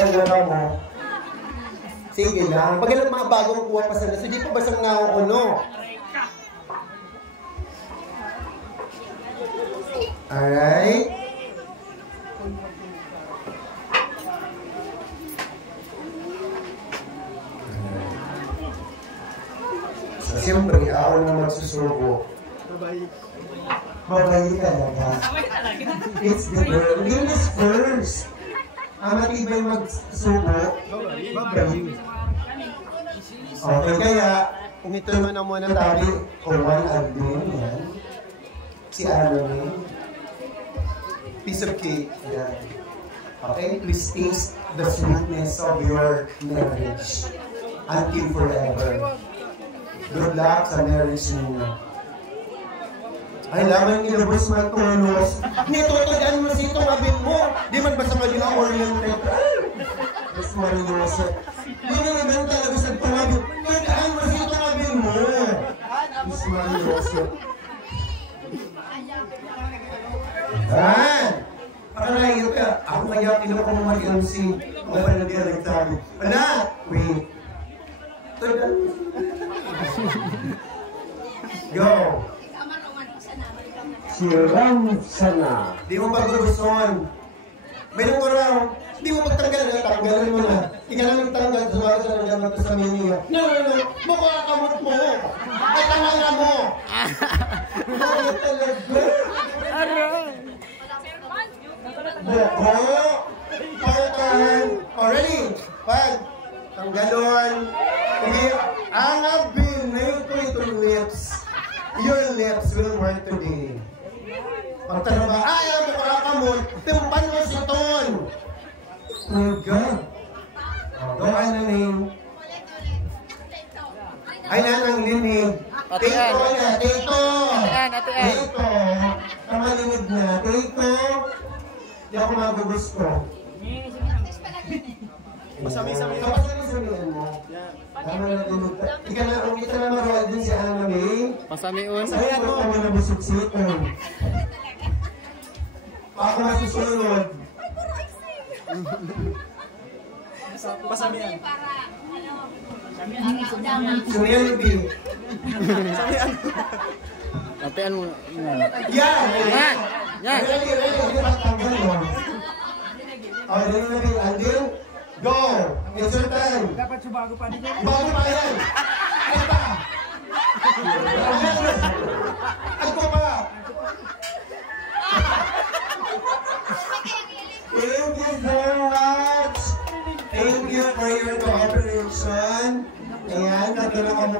ang galaw mo. Sige lang. Pag alam mga bagong kuha pa sana, so di pa basang nga ako, no? Alright. So, siyempre, ako na magsusubo. Babayi talaga. It's the girl. Ladies first. Matibay magsubo. Babayi. Okay, kaya, kung ito naman ang muna tabi, or one album, yan. Si Anone. Piece of cake. Yan. Okay, please taste the sweetness of your marriage until forever. Good luck sa marriage ninyo. Ay, laman ilabos matulos. Nitutugan mo si itong abin mo. Di man basta maging oriented. Mas mariloso. Di man naman talaga sa itong abin. Tutugan mo si itong abin mo. Mas mariloso. Yan. Pakanahingin ka. Ako kaya kinuha ko mag-inom si mga panadihan nagsabi. Wala! Wait. Tutugan mo. Go! Siram sana. Di mo paggugustuhan. May nang oraw. Di mo pagtanggal. Tanggalan mo na. Ika na ng tanggal. Sumagot na ng gamat sa menu. No. Mukha kamot mo. Ay, tanganga mo. Bakit talaga? Boko. Pagkakan. Already. Pag. Tanggalon. Ang abin na yung itong lips. Your lips will work today. Pagtanong ba, ayaw mo kakakamot, timpan mo si Ton. Oh God. Doon na name. Ay nanang linig. Tito na, tito. Tito. Kamalinig na, tito. Di ako magugusto. Pasami-samihan mo. Tama na linig. Ika na, umita na maroon din si Anami. Pasamiun. Pasamihan mo. Kami na busog-siton. Ako masusunod. Pasamihan. Sumiyan yung bin. Pasamihan. Lapian mo. Yan! Yan! Ready. Hindi magtanggal mo. Okay, ready na bin. Andil, go! It's your time. Dapat subago pa din. Bago pa yan. Ano pa? Ako pa. Thank you so much. Thank you for your cooperation. Ayan, katulong ako